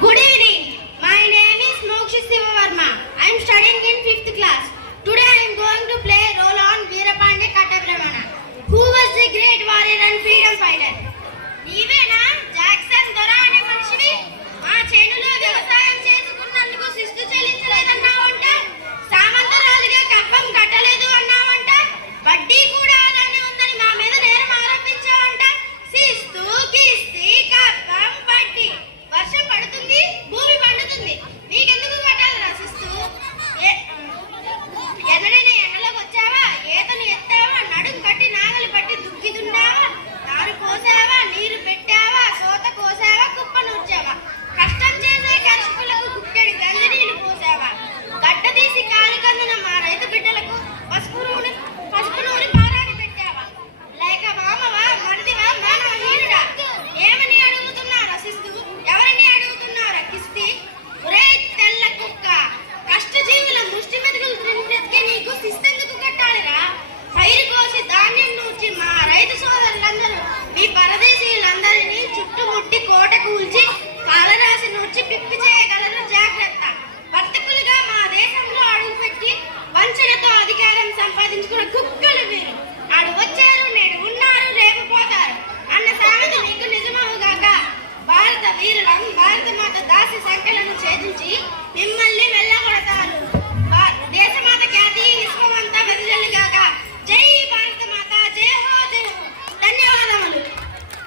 Good evening. My name is Moksha Sivavarma. I am studying in 5th class. Today I am going to play a role on Veerapande Kattabramana, who was a great warrior and freedom fighter.